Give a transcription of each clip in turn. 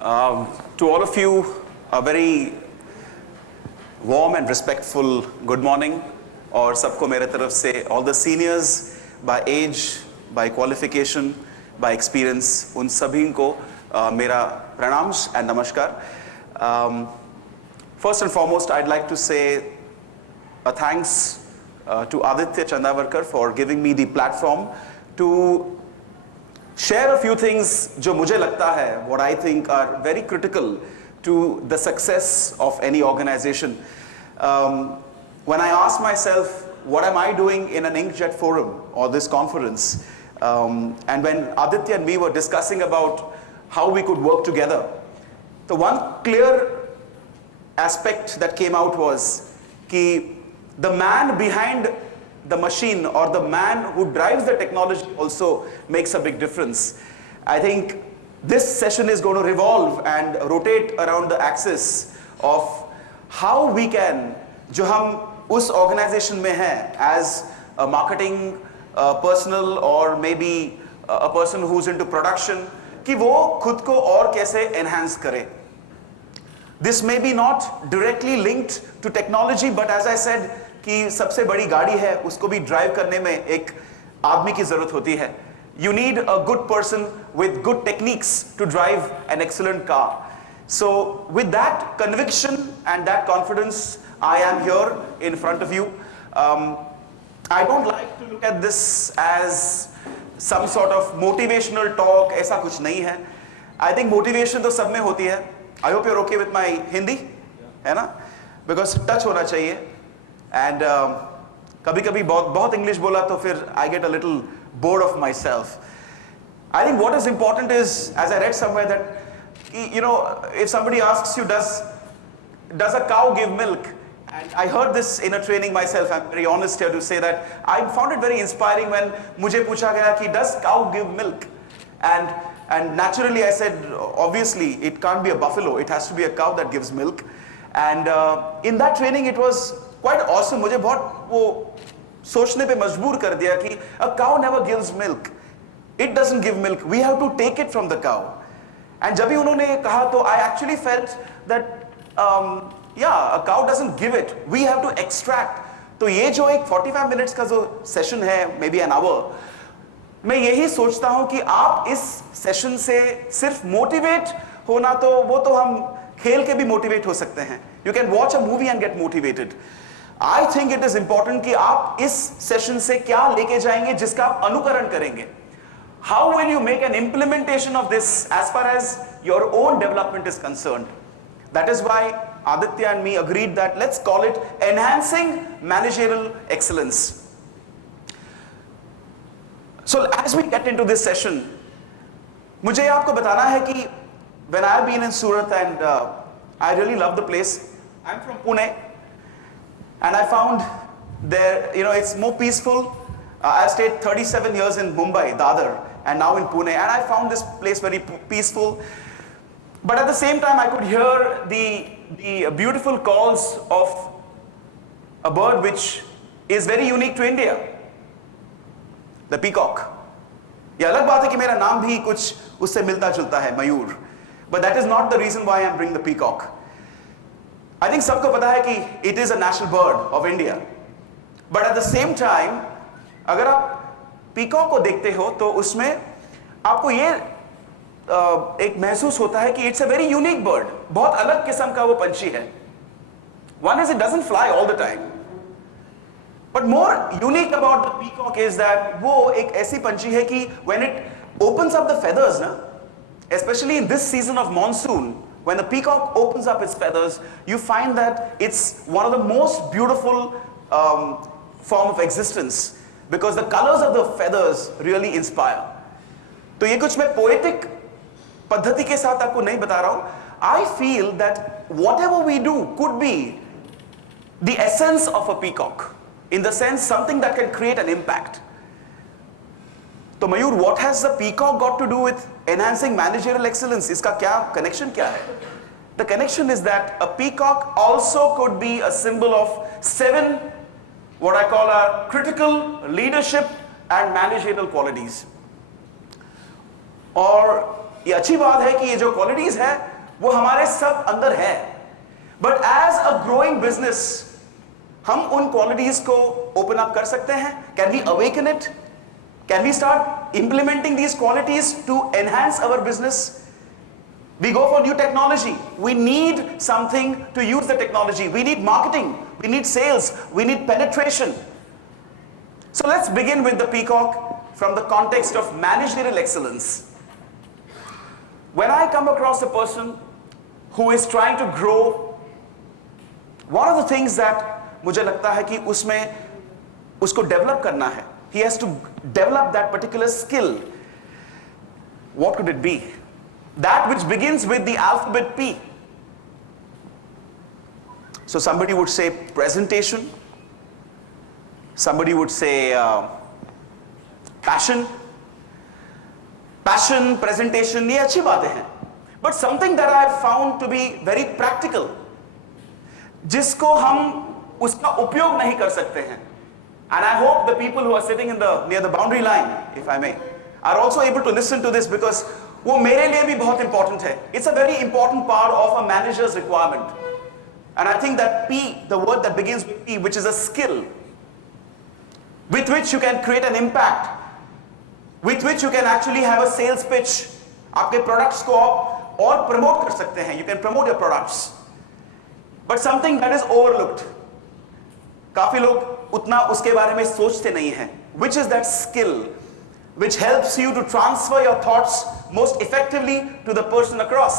To all of you, a very warm and respectful good morning. और सबको मेरे तरफ से all the seniors by age, by qualification, by experience, उन सभी को मेरा pranams and namaskar. First and foremost, I'd like to say a thanks to Aditya Chandavarkar for giving me the platform to share a few things जो मुझे लगता है what I think are very critical to the success of any organization. When I ask myself what am I doing in an Inkjet forum or this conference, and when Aditya and me were discussing about how we could work together, the one clear aspect that came out was कि the man behind the machine or the man who drives the technology also makes a big difference. I think this session is going to revolve and rotate around the axis of how we can, जो हम उस organization में हैं, as a marketing personnel or maybe a person who's into production, कि वो खुद को और कैसे enhance करे. This may be not directly linked to technology, but as I said, कि सबसे बड़ी गाड़ी है उसको भी ड्राइव करने में एक आदमी की जरूरत होती है. You need a good person with good techniques to drive an excellent car. So with that conviction and that confidence, I am here in front of you. I don't like to look at this as some sort of motivational talk. ऐसा कुछ नहीं है. I think motivation तो सब में होती है. I hope you're okay with my Hindi, है ना? Because touch होना चाहिए. And कभी-कभी बहुत English बोला तो फिर I get a little bored of myself. I think what is important is, as I read somewhere, that you know, if somebody asks you, does a cow give milk? And I heard this in a training myself. I'm very honest here to say that I found it very inspiring when मुझे पूछा गया कि does cow give milk? And naturally I said, obviously it can't be a buffalo. It has to be a cow that gives milk. And in that training it was quite awesome. मुझे बहुत वो सोचने पे मजबूर कर दिया कि a cow never gives milk. It doesn't give milk. We have to take it from the cow. And जब भी उन्होंने कहा तो I actually felt that yeah, a cow doesn't give it. We have to extract. तो ये जो एक 45 minutes का जो session है, maybe an hour, मैं यही सोचता हूँ कि आप इस सेशन से सिर्फ मोटिवेट होना तो वो तो हम खेल के भी मोटिवेट हो सकते हैं. You can watch a movie and get motivated. I think it is important कि आप इस सेशन से क्या लेके जाएंगे जिसका आप अनुकरण करेंगे. How will you make an implementation of this as far as your own development is concerned? That is why Aditya and me agreed that let's call it enhancing managerial excellence. So as we get into this session, मुझे आपको बताना है कि when I've been in Surat and I really love the place. I'm from Pune, and I found there, you know, it's more peaceful. I've stayed 37 years in Mumbai, Dadar, and now in Pune, and I found this place very peaceful. But at the same time, I could hear the beautiful calls of a bird which is very unique to India, the peacock. ये अलग बात है कि मेरा नाम भी कुछ उससे मिलता जुलता है, मयूर. But that is not the reason why I'm bringing the peacock. I think सबको पता है कि it is a national bird of India. But at the same time, अगर आप peacock को देखते हो तो उसमें आपको ये एक महसूस होता है कि it's a very unique bird. बहुत अलग किस्म का वो पंछी है. One is it doesn't fly all the time. But more unique about the peacock is that वो एक ऐसी पंछी है कि when it opens up the feathers, ना, especially in this season of monsoon, when the peacock opens up its feathers, you find that it's one of the most beautiful form of existence because the colors of the feathers really inspire. तो ये कुछ मैं poetic पद्धति के साथ आपको नहीं बता रहा हूँ. I feel that whatever we do could be the essence of a peacock, in the sense something that can create an impact. तो मयूर, what has the peacock got to do with enhancing managerial excellence? इसका क्या connection क्या है? The connection is that a peacock also could be a symbol of 7 what I call are critical leadership and managerial qualities. और ये अच्छी बात है कि ये जो क्वालिटीज है वो हमारे सब अंदर है, but as a growing business हम उन क्वालिटीज को ओपन अप कर सकते हैं. Can we awaken it? Can we start implementing these qualities to enhance our business? We go for new technology. We need something to use the technology. We need marketing. We need sales. We need penetration. So let's begin with the peacock from the context of managerial excellence. When I come across a person who is trying to grow, one of the things that मुझे लगता है कि उसमें उसको develop करना है. He has to develop that particular skill. What could it be? That which begins with the alphabet P. So somebody would say presentation. Somebody would say passion. Passion, presentation, ये अच्छी बातें हैं. But something that I have found to be very practical, जिसको हम उसका उपयोग नहीं कर सकते हैं. And I hope the people who are sitting in near the boundary line, if I may, are also able to listen to this, because वो मेरे लिए भी बहुत इंपॉर्टेंट है. It's a very important part of a managers requirement. And I think that P, the word that begins with P, which is a skill with which you can create an impact, with which you can actually have a sales pitch. आपके products को आप और promote कर सकते हैं. You can promote your products. But something that is overlooked, काफी लोग उतना उसके बारे में सोचते नहीं हैं. Which is that skill which helps you to transfer your thoughts most effectively to the person across?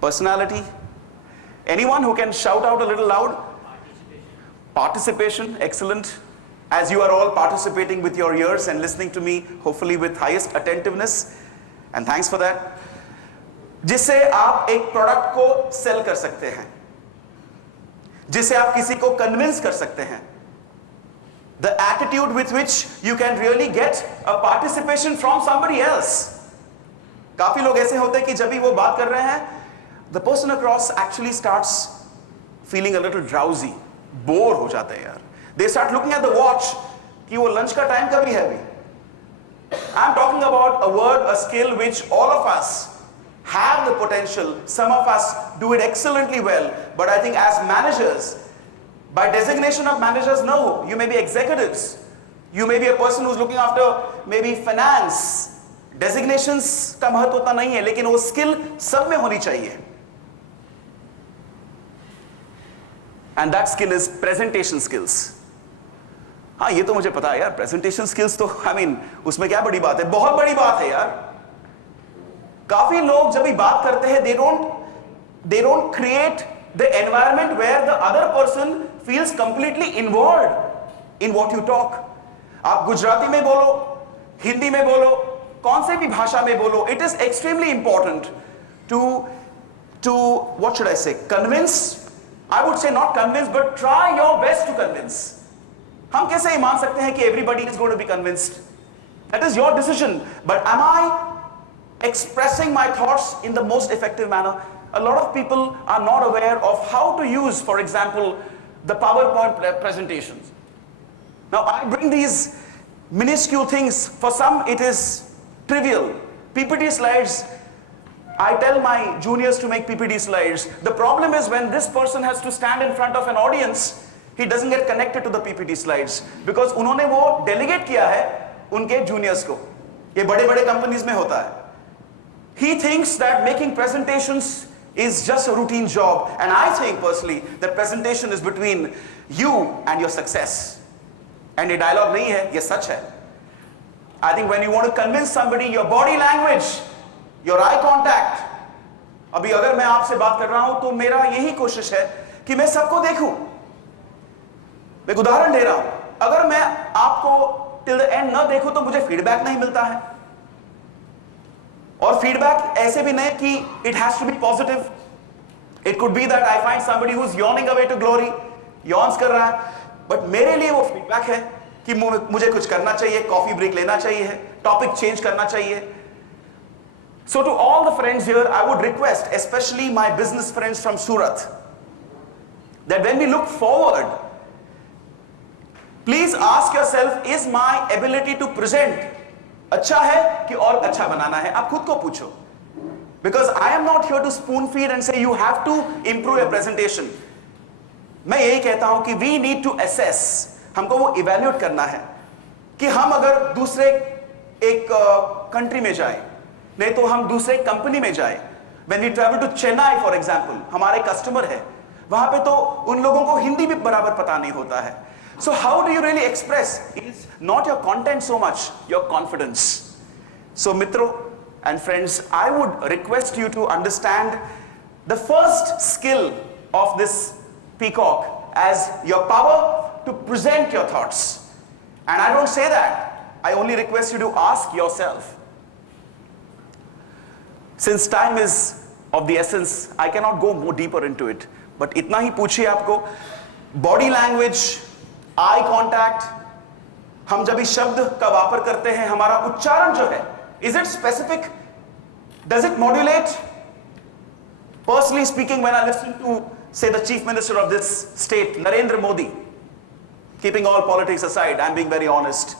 Personality. Anyone who can shout out a little loud? Participation. Excellent. As you are all participating with your ears and listening to me, hopefully with highest attentiveness, and thanks for that. जिससे आप एक product को cell कर सकते हैं, जिससे आप किसी को कन्विंस कर सकते हैं. The attitude with which you can really get a participation from somebody else. काफी लोग ऐसे होते हैं कि जब भी वो बात कर रहे हैं, the person across actually starts feeling a little drowsy, bore हो जाते हैं यार. They start looking at the watch कि वो लंच का टाइम कभी है भी. I'm talking about a word, a skill which all of us have the potential. Some of us do it excellently well, but I think as managers, by designation of managers, no. You may be executives. You may be a person who's looking after maybe finance. Designations का महत्व उतना नहीं है, लेकिन वो skill सब में होनी चाहिए. And that skill is presentation skills. हाँ, ये तो मुझे पता है यार. Presentation skills तो I mean उसमें क्या बड़ी बात है? बहुत बड़ी बात है यार. काफी लोग जब भी बात करते हैं, they don't create the environment where the other person feels completely involved in what you talk. आप गुजराती में बोलो, हिंदी में बोलो, कौन से भी भाषा में बोलो, it is extremely important to what should I say, convince. I would say not convince, but try your best to convince. हम कैसे मान सकते हैं कि everybody is going to be convinced? That is your decision. But am I expressing my thoughts in the most effective manner? A lot of people are not aware of how to use, for example, the PowerPoint presentations. Now I bring these minuscule things. For some it is trivial. PPT slides, I tell my juniors to make PPT slides. The problem is when this person has to stand in front of an audience, he doesn't get connected to the PPT slides because उन्होंने वो delegate किया है उनके juniors को. ये बड़े-बड़े companies में होता है. He thinks that making presentations is just a routine job, and I think personally that presentation is between you and your success. And ये dialogue नहीं है, ये सच है. I think when you want to convince somebody, your body language, your eye contact. अभी अगर मैं आपसे बात कर रहा हूं तो मेरा यही कोशिश है कि मैं सबको देखूं. मैं एक उदाहरण दे रहा हूं. अगर मैं आपको till the end न देखूं तो मुझे फीडबैक नहीं मिलता है. और फीडबैक ऐसे भी नहीं कि it has to be positive. It could be that I find somebody who's yawning away to glory, yawns कर रहा है, but मेरे लिए वो फीडबैक है कि मुझे कुछ करना चाहिए, कॉफी ब्रेक लेना चाहिए, टॉपिक चेंज करना चाहिए. So to all the friends here, I would request, especially my business friends from Surat, that when we look forward, please ask yourself, is my ability to present अच्छा है कि और अच्छा बनाना है? आप खुद को पूछो. Because I am not here to spoon feed and say you have to improve your presentation. मैं यही कहता हूं कि we need to assess. हमको वो evaluate करना है कि हम अगर दूसरे एक कंट्री में जाए, नहीं तो हम दूसरे कंपनी में जाए. When we travel to Chennai for example, हमारे कस्टमर है वहां पे, तो उन लोगों को हिंदी भी बराबर पता नहीं होता है. So how do you really express? It's not your content so much, your confidence. So मित्रों and friends, I would request you to understand the first skill of this peacock as your power to present your thoughts. And I don't say that. I only request you to ask yourself. Since time is of the essence, I cannot go more deeper into it. But इतना ही पूछिए आपको, body language, eye contact, हम जब इस शब्द का वापर करते हैं, हमारा उच्चारण जो है, is it specific? Does it modulate? Personally speaking, when I listen to, say, the Chief Minister of this state, Narendra Modi, keeping all politics aside, I'm being very honest,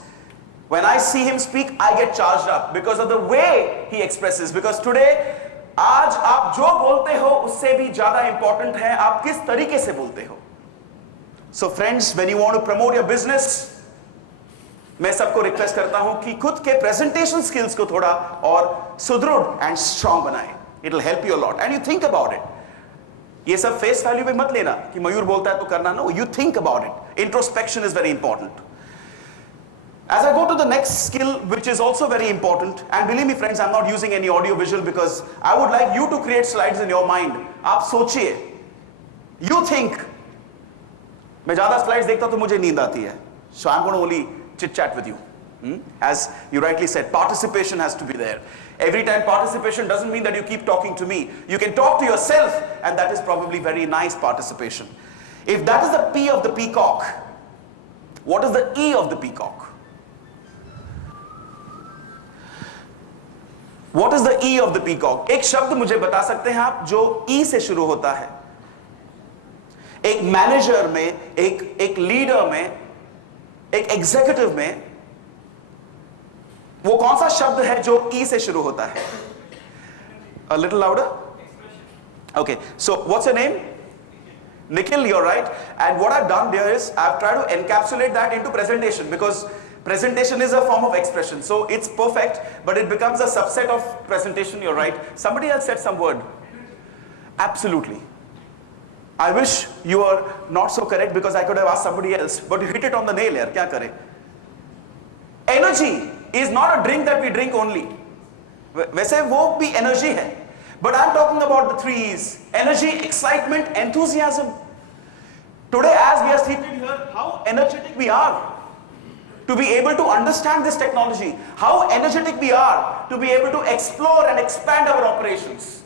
when I see him speak, I get charged up because of the way he expresses. Because today, आज आप जो बोलते हो उससे भी ज्यादा important है आप किस तरीके से बोलते हो. So friends, when you want to promote your business, मैं सबको रिक्वेस्ट करता हूं कि खुद के प्रेजेंटेशन स्किल्स को थोड़ा और सुदृढ़ एंड स्ट्रांग बनाएं. It will help you a lot and you think about it. ये सब फेस वैल्यू पे मत लेना कि मयूर बोलता है तो करना. No, you think about it. Introspection is very important. As I go to the next skill, which is also very important, and believe me friends, I'm not using any audio visual because I would like you to create slides in your mind. आप सोचिए, you think. मैं ज़्यादा slides देखता तो मुझे नींद आती है. So I'm going to only chit chat with you. As you rightly said, participation has to be there. Every time participation doesn't mean that you keep talking to me. You can talk to yourself, and that is probably very nice participation. If that is the P of the peacock, what is the E of the peacock? What is the E of the peacock? एक शब्द मुझे बता सकते हैं आप जो E से शुरू होता है. एक मैनेजर में, एक लीडर में, एक एग्जीक्यूटिव में, वो कौन सा शब्द है जो E से शुरू होता है? A little louder? Okay, so what's your name? Nikhil, you're right. And what I've done there is I've tried to encapsulate that into presentation because presentation is a form of expression. So it's perfect, but it becomes a subset of presentation, you're right. Somebody else said some word. Absolutely. I wish you were not so correct because I could have asked somebody else, but you hit it on the nail here. Kya kare? Energy is not a drink that we drink only. वैसे वो भी energy है. But I'm talking about the three E's. Energy, excitement, enthusiasm. Today as we are seated here, how energetic we are to be able to understand this technology, how energetic we are to be able to explore and expand our operations.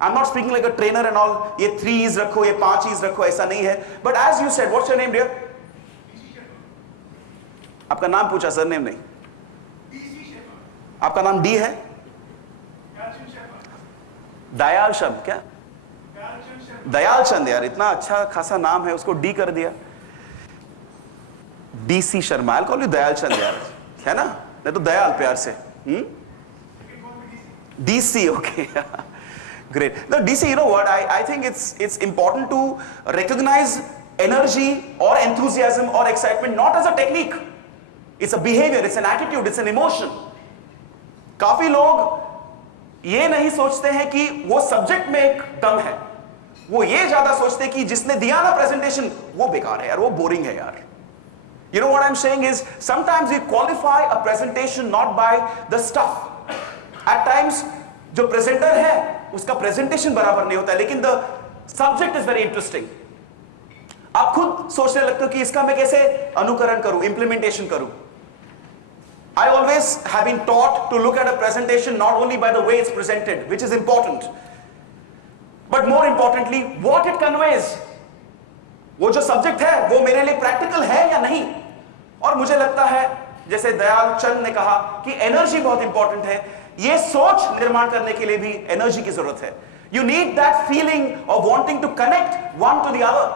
I'm not speaking like a trainer and all, ये 3 E's रखो, ये 5 E's रखो, ऐसा नहीं है. But as you said, what's your name dear? आपका नाम पूछा, सर नेम नहीं. आपका नाम डी है? दयाल चंद. क्या? दयाल चंद. यार इतना अच्छा खासा नाम है, उसको डी कर दिया. DC Sharma. I'll call you Dayal चंद यार, है ना? नहीं तो दयाल प्यार से. DC, okay. Great. Now DC, you know what? I think it's important to recognize energy or enthusiasm or excitement not as a technique. It's a behavior, it's an attitude, it's an emotion. काफी लोग ये नहीं सोचते हैं कि वो subject में एक दम है. वो ये ज्यादा सोचते हैं कि जिसने दिया ना प्रेजेंटेशन वो बेकार है यार, वो बोरिंग है यार. You know what I'm saying is sometimes we qualify a presentation not by the stuff. At times जो presenter है उसका presentation बराबर नहीं होता है, लेकिन the subject is very interesting. आप खुद सोचने लगते हो कि इसका मैं कैसे अनुकरण करूं, implementation करूं. I always have been taught to look at a presentation not only by the way it's presented, which is important, but more importantly what it conveys. वो जो सब्जेक्ट है वो मेरे लिए प्रैक्टिकल है या नहीं. और मुझे लगता है जैसे दयाल चंद ने कहा कि एनर्जी बहुत इंपॉर्टेंट है. ये सोच निर्माण करने के लिए भी एनर्जी की जरूरत है. You need that feeling of wanting to connect one to the other.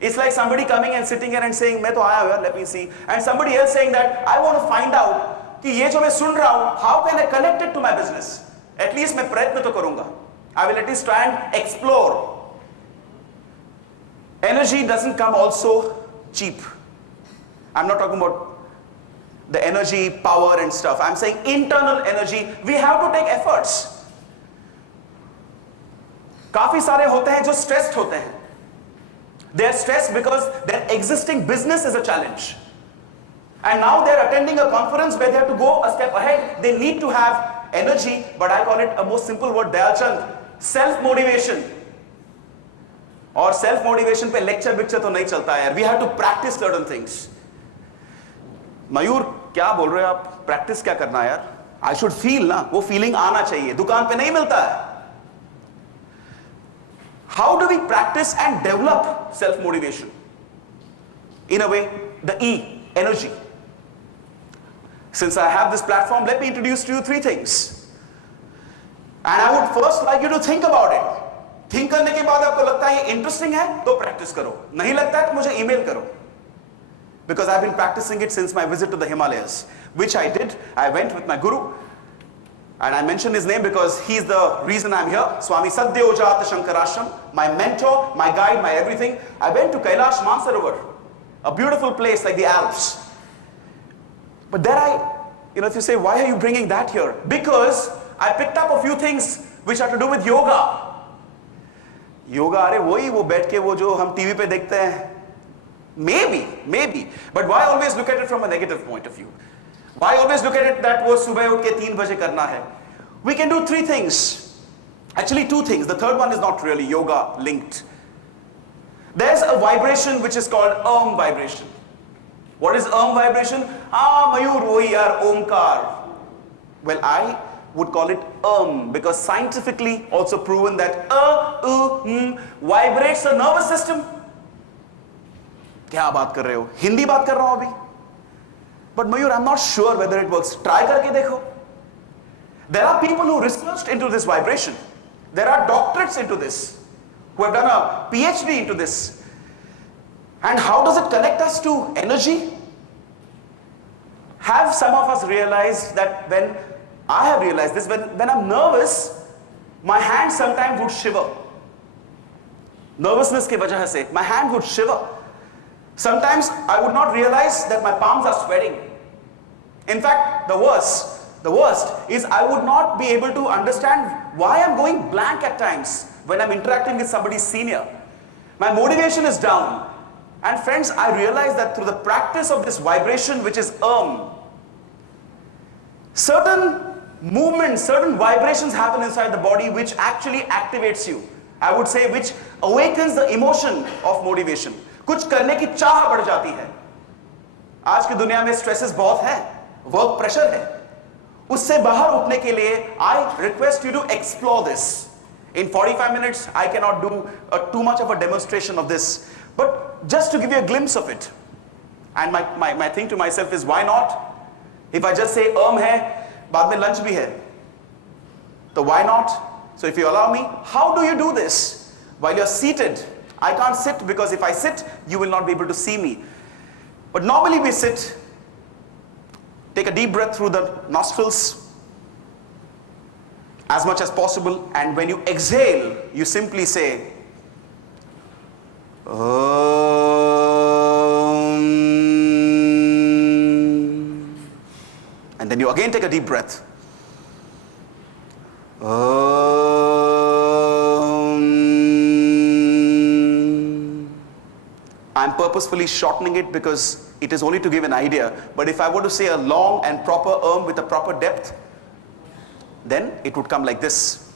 It's like somebody coming and sitting here and saying, मैं तो आया हूँ, let me see. And somebody else saying that, I want to find out कि ये जो मैं सुन रहा हूँ, how can I connect it to my business? At least मैं प्रयत्न तो करूँगा. I will at least try and explore. Energy doesn't come also cheap. I'm not talking about the energy, power and stuff. I'm saying internal energy. We have to take efforts. काफी सारे होते हैं जो stressed होते हैं. They are stressed because their existing business is a challenge. And now they are attending a conference where they have to go a step ahead. They need to have energy, but I call it a more simple word, Dayalchand, self-motivation. और self motivation पे lecture picture तो नहीं चलता है यार. We have to practise certain things. Mayur क्या बोल रहे हो आप? प्रैक्टिस क्या करना है यार? आई शुड फील ना, वो फीलिंग आना चाहिए. दुकान पे नहीं मिलता है. How do we practise and develop self motivation? In a way, the E, energy. Since I have this platform, let me introduce to you 3 things. And I would first like you to think about it. Think करने के बाद आपको लगता है ये interesting है तो practice करो. नहीं लगता है तो मुझे ईमेल करो. Because I've been practicing it since my visit to the Himalayas, which I did. I went with my guru, and I mentioned his name because he's the reason I'm here. Swami Satyojata Shankarashram, my mentor, my guide, my everything. I went to Kailash Mansarovar, a beautiful place like the Alps. But there if you say, why are you bringing that here? Because I picked up a few things which are to do with yoga. Yoga, अरे वही वो बैठ के वो जो हम TV पे देखते हैं. maybe but why always look at it from a negative point of view? Why always look at it that वो सुबह उठ के 3 बजे करना है? We can do 3 things, actually 2 things. The third one is not really yoga linked. There's a vibration which is called vibration. What is vibration? Mayur, वही यार Omkar. Well, I would call it because scientifically also proven that vibrates the nervous system. क्या बात कर रहे हो? हिंदी बात कर रहा हूं अभी. But Mayur, I'm not sure whether it works. Try करके देखो. There are people who researched into this vibration. There are doctorates into this, who have done a PhD into this. And how does it connect us to energy? Have some of us realized that when I have realized this, when I'm nervous, my hand sometimes would shiver. Nervousness की वजह से my hand would shiver. Sometimes I would not realize that my palms are sweating. In fact, the worst is I would not be able to understand why I'm going blank at times when I'm interacting with somebody senior. My motivation is down. And friends, I realize that through the practice of this vibration, which is certain movements, certain vibrations happen inside the body which actually activates you. I would say which awakens the emotion of motivation. कुछ करने की चाह बढ़ जाती है. आज की दुनिया में स्ट्रेसेस बहुत है, वर्क प्रेशर है. उससे बाहर उठने के लिए I request you to explore this. In 45 minutes, I cannot do too much of a demonstration of this, but just to give you a glimpse of it. And my thing to myself is, why not? If I just say है, बाद में lunch भी है, तो why not? So if you allow me, how do you do this? While you're seated, I can't sit because if I sit, you will not be able to see me. But normally we sit, take a deep breath through the nostrils as much as possible, and when you exhale, you simply say, and then you again take a deep breath. I'm purposefully shortening it because it is only to give an idea. But if I were to say a long and proper with a proper depth, then it would come like this.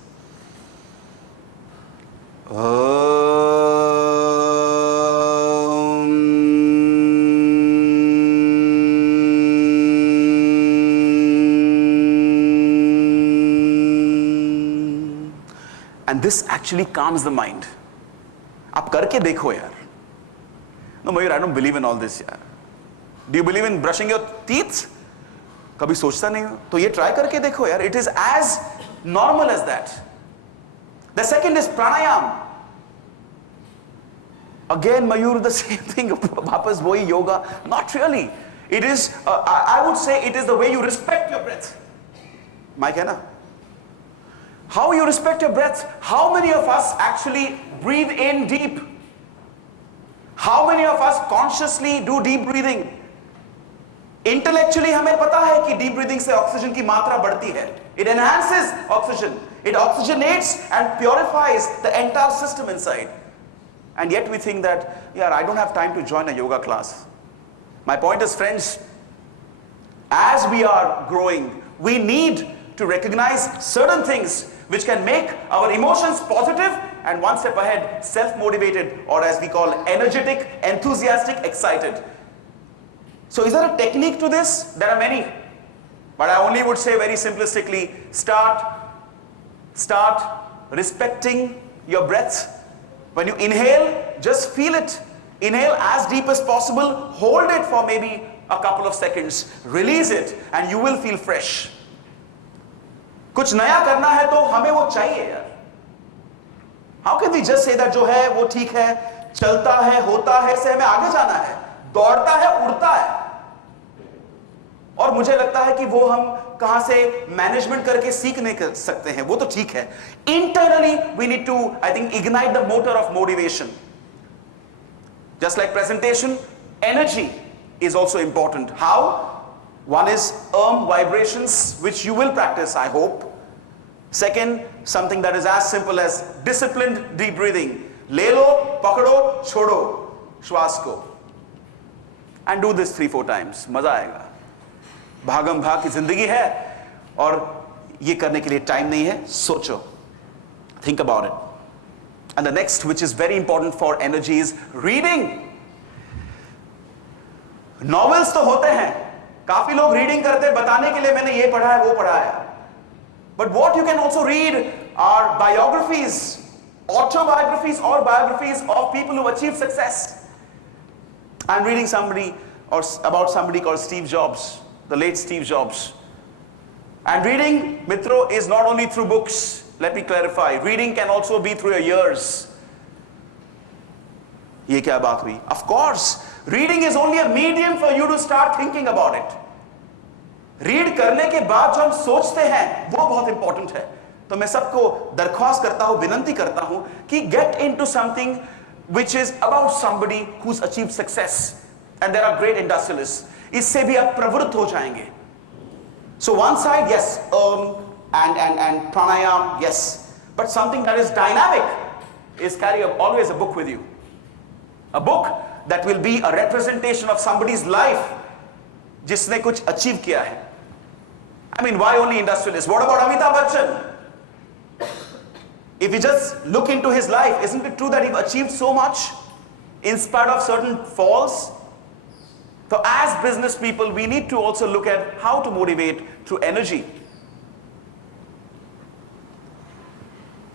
And this actually calms the mind. आप करके देखो यार. No, Mayur, I don't believe in all this यार. Do you believe in brushing your teeth? कभी सोचता नहीं हो? तो ये try करके देखो यार. It is as normal as that. The second is pranayam. Again, Mayur, the same thing. Vapas wohi yoga. Not really. It is, I would say, it is the way you respect your breath. Mike, hai na? How you respect your breath. How many of us actually breathe in deep? How many of us consciously do deep breathing? Intellectually, हमें पता है कि deep breathing से oxygen की मात्रा बढ़ती है. It enhances oxygen. It oxygenates and purifies the entire system inside. And yet we think that, yeah, I don't have time to join a yoga class. My point is, friends, as we are growing, we need to recognize certain things which can make our emotions positive and one step ahead, self-motivated, or as we call, energetic, enthusiastic, excited. So is there a technique to this? There are many. But I only would say very simplistically, start respecting your breath. When you inhale, just feel it. Inhale as deep as possible, hold it for maybe a couple of seconds, release it, and you will feel fresh. कुछ नया करना है तो हमें वो चाहिए यार. How can we just say that जो है वो ठीक है, चलता है, होता है, से हमें आगे जाना है, दौड़ता है, उड़ता है. और मुझे लगता है कि वो हम कहां से मैनेजमेंट करके सीख नहीं कर सकते हैं. वो तो ठीक है. Internally, we need to, I think, ignite the motor of motivation. Just like presentation, energy is also important. How? One is vibrations, which you will practice, I hope. Second, something that is as simple as disciplined deep breathing. Le lo, pakado, chodo, श्वास को. And do this 3-4 times. मजा आएगा. भागम भाग की जिंदगी है और ये करने के लिए टाइम नहीं है. सोचो. Think about it. And the next, which is very important for energy, is reading. Novels तो होते हैं. काफी लोग रीडिंग करते हैं बताने के लिए मैंने ये पढ़ा है वो पढ़ा है. But what you can also read are biographies, autobiographies or biographies of people who achieved success. I'm reading about somebody called Steve Jobs, the late Steve Jobs. And reading, Mitro, is not only through books. Let me clarify. Reading can also be through your ears. ये क्या बात हुई? Of course, reading is only a medium for you to start thinking about it. Read करने के बाद जो हम सोचते हैं वो बहुत इंपॉर्टेंट है. तो मैं सबको दरख्वास्त करता हूं, विनंती करता हूं कि get into something which is about somebody who's achieved success, and there are great industrialists. इससे भी आप प्रवृत्त हो जाएंगे. So one side, yes, and pranayam, yes, but something that is dynamic is carry always a book with you. A book that will be a representation of somebody's life जिसने कुछ achieve किया है. I mean, why only industrialists? What about Amitabh Bachchan? If you just look into his life, isn't it true that he achieved so much in spite of certain falls? So as business people, we need to also look at how to motivate through energy.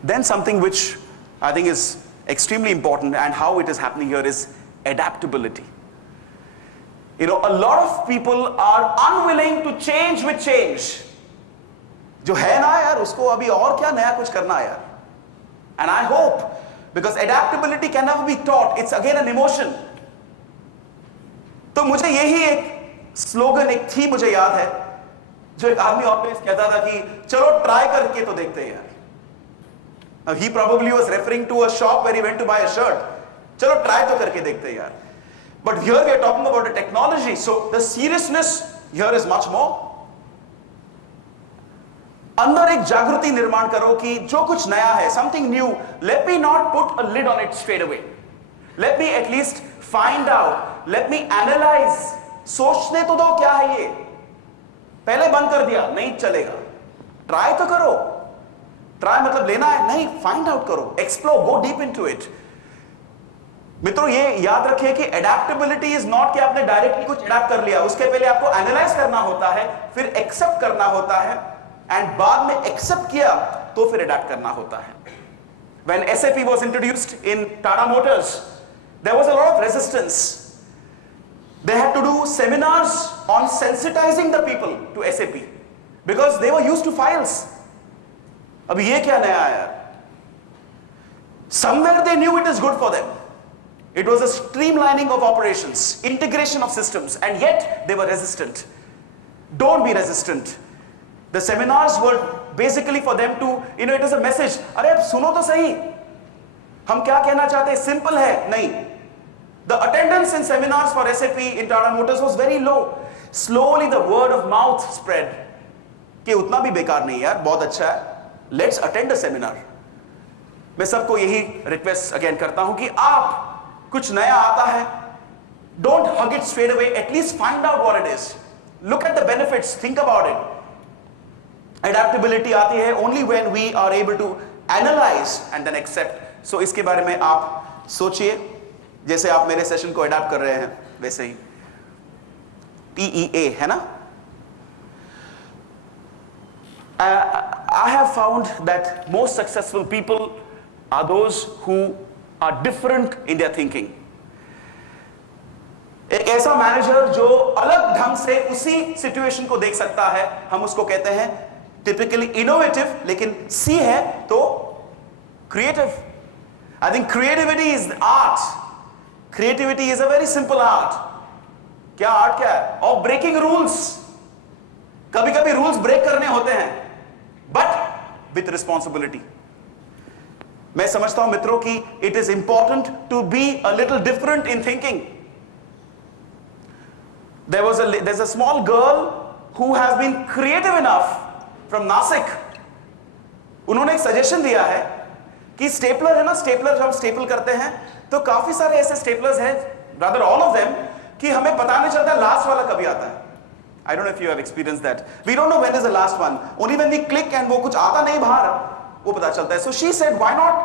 Then something which I think is extremely important and how it is happening here is adaptability. You know, a lot of people are unwilling to change with change. जो है ना यार उसको अभी और क्या नया कुछ करना यार. And I hope, because adaptability can never be taught, it's again an emotion. तो मुझे यही एक स्लोगन, एक थी मुझे याद है जो एक आदमी ऑलवेज कहता था कि चलो ट्राई करके तो देखते हैं यार. He probably was referring to a shop where he went to buy a shirt. चलो ट्राई तो करके देखते हैं यार. But here we are talking about a technology, so the seriousness here is much more. अंदर एक जागृति निर्माण करो कि जो कुछ नया है, something new, let me not put a lid on it straight away. Let me at least find out, let me analyze. सोचने तो दो क्या है ये. पहले बंद कर दिया, नहीं चलेगा. ट्राई तो करो. ट्राई मतलब लेना है, नहीं, फाइंड आउट करो, explore, go deep into it. मित्रों ये याद रखिए कि एडेप्टेबिलिटी इज नॉट कि आपने डायरेक्टली कुछ एडेप्ट कर लिया. उसके पहले आपको एनालाइज करना होता है, फिर एक्सेप्ट करना होता है, एंड बाद में एक्सेप्ट किया तो फिर एडेप्ट करना होता है. When SAP was introduced in Tata Motors, there was a lot of resistance. They had to do seminars on sensitizing the people to SAP because they were used to files. अब ये क्या नया है यार? Somewhere they knew it is good for them. It was a streamlining of operations, integration of systems, and yet they were resistant. Don't be resistant. The seminars were basically for them to, it is a message. अरे अब सुनो तो सही, हम क्या कहना चाहते हैं? Simple है, नहीं. The attendance in seminars for SAP in Tata Motors was very low. Slowly the word of mouth spread. कि उतना भी बेकार नहीं यार, बहुत अच्छा है. Let's attend a seminar. मैं सबको यही रिक्वेस्ट अगेन करता हूं कि आप कुछ नया आता है, don't hug it straight away. At least find out what it is. Look at the benefits. Think about it. Adaptability आती है only when we are able to analyze and then accept. So इसके बारे में आप सोचिए, जैसे आप मेरे सेशन को अडैप्ट कर रहे हैं वैसे ही. TEA है ना? I have found that most successful people are those who are different in their thinking. एक ऐसा मैनेजर जो अलग ढंग से उसी सिचुएशन को देख सकता है, हम उसको कहते हैं टिपिकली इनोवेटिव. लेकिन C है तो creative. I think creativity is art. Creativity is a very simple art. क्या आर्ट क्या है? Of breaking rules. कभी कभी रूल्स ब्रेक करने होते हैं, बट विथ रिस्पॉन्सिबिलिटी. मैं समझता हूं मित्रों कि it is important to be a little different in thinking. there's a small girl who has been creative enough from Nasik. उन्होंने एक सजेशन दिया है कि स्टेपलर है ना, स्टेपलर जब हम स्टेपल करते हैं तो काफी सारे ऐसे स्टेपलर्स हैं, rather all of them, कि हमें पता नहीं चलता लास्ट वाला कभी आता है. I don't know if you have experienced that. We don't know when is the last one. Only when we click and वो कुछ आता नहीं बाहर, वो पता चलता है. So she said, why not,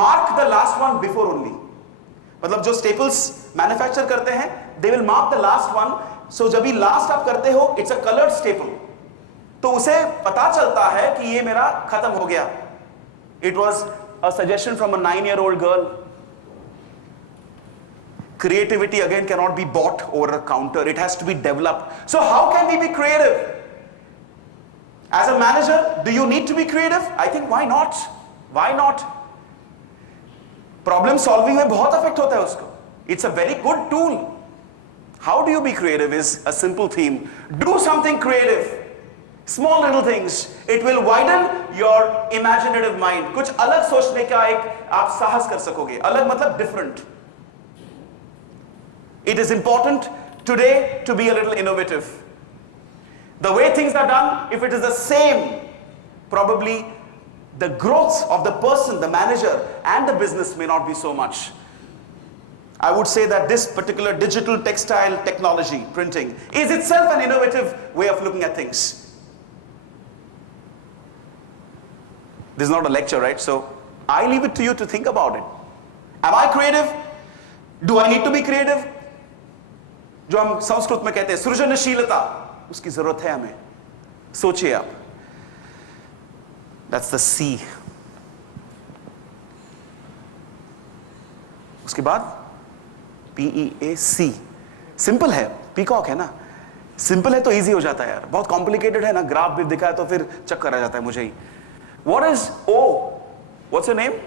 mark the last one before only. मतलब जो staples manufacture करते हैं, they will mark the last one. So जब भी last आप करते हो, it's a colored staple. तो उसे पता चलता है कि ये मेरा खत्म हो गया. It was a suggestion from a 9-year-old girl. Creativity again cannot be bought over a counter. It has to be developed. So how can we be creative? As a manager, do you need to be creative? I think why not? Why not? Problem solving में बहुत affect होता है उसको. It's a very good tool. How do you be creative is a simple theme. Do something creative. Small little things. It will widen your imaginative mind. कुछ अलग सोचने का एक आप साहस कर सकोगे. अलग मतलब different. It is important today to be a little innovative. The way things are done, if it is the same, probably the growth of the person, the manager, and the business may not be so much. I would say that this particular digital textile technology, printing, is itself an innovative way of looking at things. This is not a lecture, right? So I leave it to you to think about it. Am I creative? Do I need to be creative? जो हम संस्कृत में कहते हैं सृजनशीलता, उसकी जरूरत है हमें. सोचिए आप. That's the C. उसके बाद PEAC. सिंपल है, पीकॉक है ना. सिंपल है तो इजी हो जाता है यार. बहुत कॉम्प्लिकेटेड है ना, ग्राफ भी दिखाया तो फिर चक्कर आ जाता है मुझे ही. What is O? What's your name?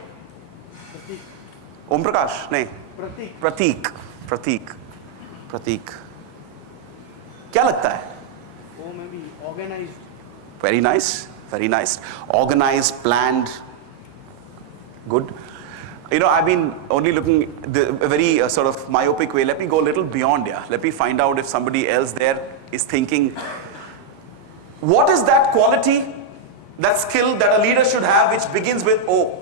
Om Prakash? नहीं, प्रतीक. प्रतीक. प्रतीक. क्या लगता है? O में भी organized. Very nice, very nice. Organized, planned. Good. I've been only looking a very sort of myopic way. Let me go a little beyond here. Let me find out if somebody else there is thinking. What is that quality, that skill that a leader should have which begins with O?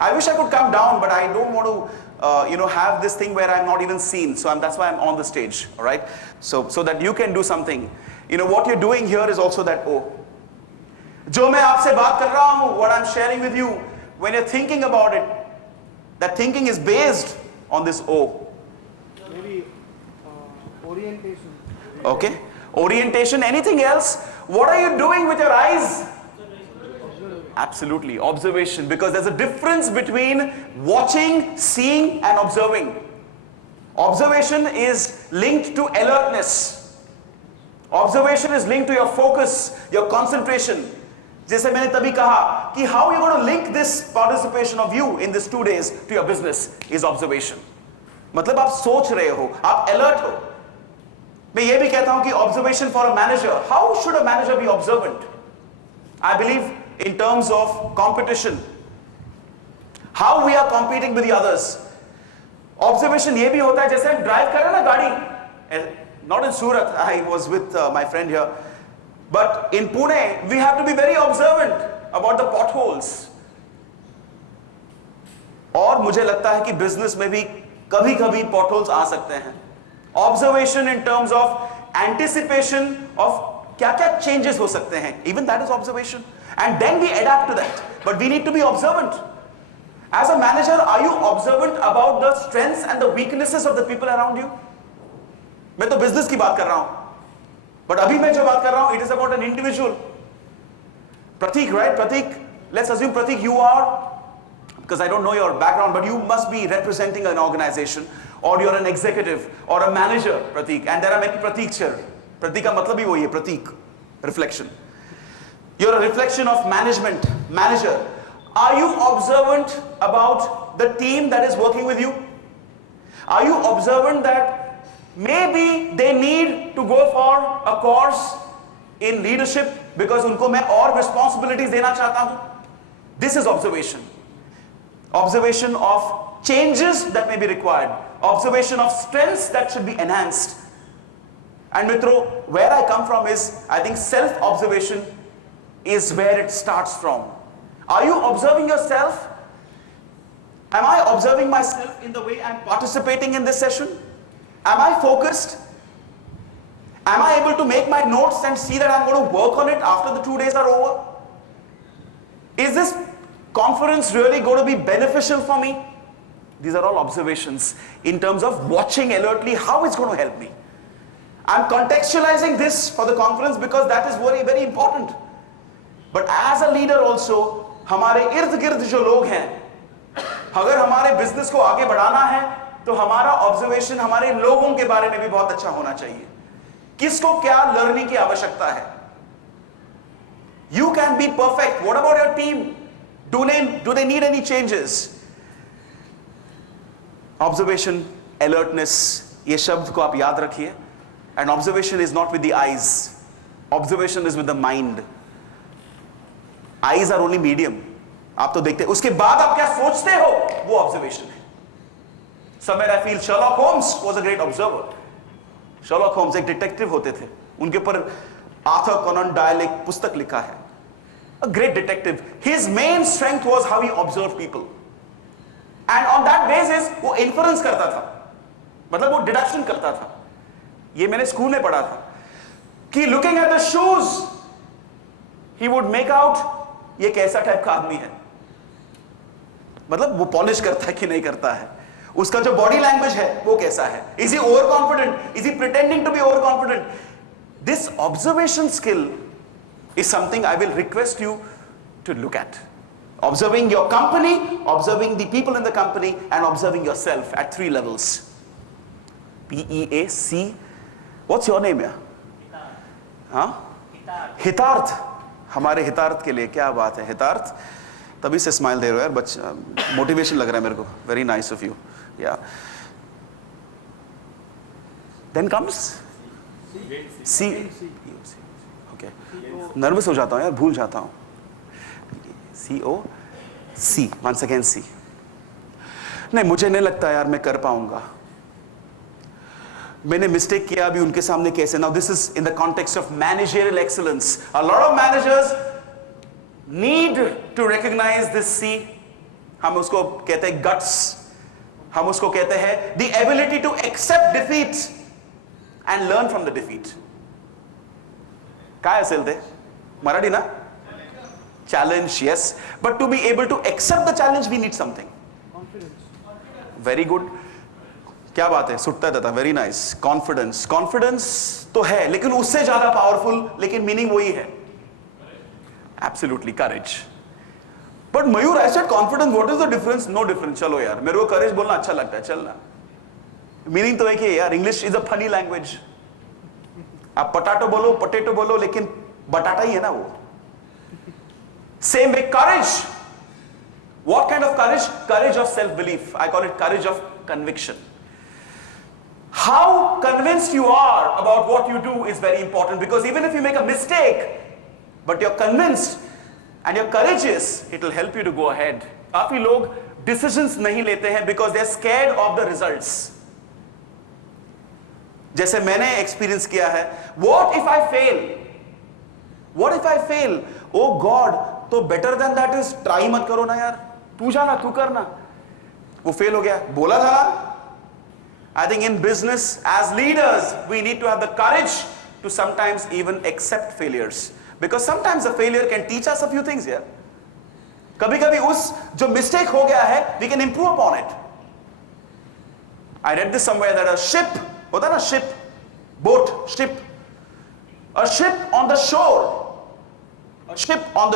I wish I could come down, but I don't want to have this thing where I'm not even seen. So that's why I'm on the stage, all right? So that you can do something. What you're doing here is also that O. जो मैं आपसे बात कर रहा हूँ, what I'm sharing with you, when you're thinking about it, that thinking is based on this O. Maybe orientation. Okay? Orientation, anything else? What are you doing with your eyes? Absolutely, observation, because there's a difference between watching, seeing and observing. Observation is linked to alertness. Observation is linked to your focus, your concentration. जैसे मैंने तभी कहा कि how you going to link this participation of you in this 2 days to your business is observation. मतलब आप सोच रहे हो, आप alert हो. मैं ये भी कहता हूं कि observation for a manager. How should a manager be observant? I believe in terms of competition. How we are competing with the others. Observation ये भी होता है जैसे हम ड्राइव कर रहे हैं ना गाड़ी. Not in Surat. I was with my friend here. But in Pune, we have to be very observant about the potholes. और मुझे लगता है कि बिजनेस में भी कभी कभी potholes आ सकते हैं. Observation in terms of anticipation of क्या क्या changes हो सकते हैं. Even that is observation. And then we adapt to that. But we need to be observant. As a manager, are you observant about the strengths and the weaknesses of the people around you? मैं तो business की बात कर रहा हूं. But अभी मैं जो बात कर रहा हूं, it is about an individual. Prateek, right? Prateek, let's assume Prateek, you are, because I don't know your background, but you must be representing an organization, or you're an executive, or a manager, Prateek, and there are many Prateeks here. Prateek का मतलब ही वही है, Prateek, reflection. You're a reflection of management, manager. Are you observant about the team that is working with you? Are you observant that maybe they need to go for a course in leadership because उनको मैं और responsibilities देना चाहता हूं? This is observation. Observation of changes that may be required. Observation of strengths that should be enhanced. And mitro, where I come from is, I think self-observation is where it starts from. Are you observing yourself? Am I observing myself in the way I'm participating in this session? Am I focused? Am I able to make my notes and see that I'm going to work on it after the 2 days are over? Is this conference really going to be beneficial for me? These are all observations in terms of watching alertly how it's going to help me. I'm contextualizing this for the conference because that is very, very important. But as a leader also, हमारे इर्द गिर्द जो लोग हैं, अगर हमारे business को आगे बढ़ाना है तो हमारा ऑब्जर्वेशन हमारे लोगों के बारे में भी बहुत अच्छा होना चाहिए. किसको क्या लर्निंग की आवश्यकता है? You can be perfect. What about your team? Do they need any changes? Observation, alertness, ये शब्द को आप याद रखिए. And observation is not with the eyes. Observation is with the mind. Eyes are only medium. आप तो देखते हैं, उसके बाद आप क्या सोचते हो वो ऑब्जर्वेशन है. Somewhere I feel Sherlock Holmes was a great observer. Sherlock Holmes एक डिटेक्टिव होते थे, उनके ऊपर आर्थर कॉनन डायल एक पुस्तक लिखा है. A great detective. His main strength was how he observed people. And on that basis वो inference करता था, मतलब वो deduction करता था. ये मैंने स्कूल में पढ़ा था कि looking at the shoes he would make out ये कैसा टाइप का आदमी है. मतलब वो पॉलिश करता है कि नहीं करता है, उसका जो बॉडी लैंग्वेज है वो कैसा है. Is he overconfident? Is he pretending to be overconfident? This observation skill is something I will request you to look at. Observing your company, observing the people in the company, and observing yourself at 3 levels. PEAC. What's your name here? हाँ? हितार्थ. हमारे हितार्थ के लिए क्या बात है. हितार्थ, तभी से smile दे रहे हो यार बच्चा, मोटिवेशन लग रहा है मेरे को. Very nice of you. या देन कम्स सी. ओके, नर्वस हो जाता हूँ यार, भूल जाता हूँ. COC. वंस अगेन सी. नहीं, मुझे नहीं लगता यार मैं कर पाऊंगा. मैंने मिस्टेक किया अभी उनके सामने कैसे. Now this is in the context of managerial excellence. A lot of managers need to recognise this see. हम उसको कहते हैं गट्स, हम उसको कहते हैं the ability to accept defeat and learn from the defeat. काय असेल ते मराठी ना? Challenge. Yes, but to be able to accept the challenge we need something. Very good. क्या बात है, सुटता है. Very nice. कॉन्फिडेंस. कॉन्फिडेंस तो है लेकिन उससे ज्यादा पावरफुल, लेकिन मीनिंग वही है. Absolutely. Courage. But Mayur, I said confidence, what is the difference? No difference. चलो यार, मेरे को करेज बोलना अच्छा लगता है, चलना. मीनिंग तो एक ही है यार. English is a funny language. आप पटाटो बोलो, पटेटो बोलो, लेकिन बटाटा ही है ना वो. Same way, courage. What kind of courage? Courage of self-belief. I call it courage of conviction. How convinced you are about what you do is very important, because even if you make a mistake, but you're convinced and you're courageous, it will help you to go ahead. काफी लोग decisions नहीं लेते हैं because they're scared of the results. जैसे मैंने experience किया है, what if I fail? What if I fail? Oh God, तो better than that is try मत करो ना यार, तू जाना, तू करना. वो fail हो गया, बोला था ना. I think in business, as leaders, we need to have the courage to sometimes even accept failures, because sometimes the failure can teach us a few things. Yeah, कभी-कभी उस जो mistake हो गया है, we can improve upon it. I read this somewhere that a ship, होता ना ship, boat, ship, a ship on the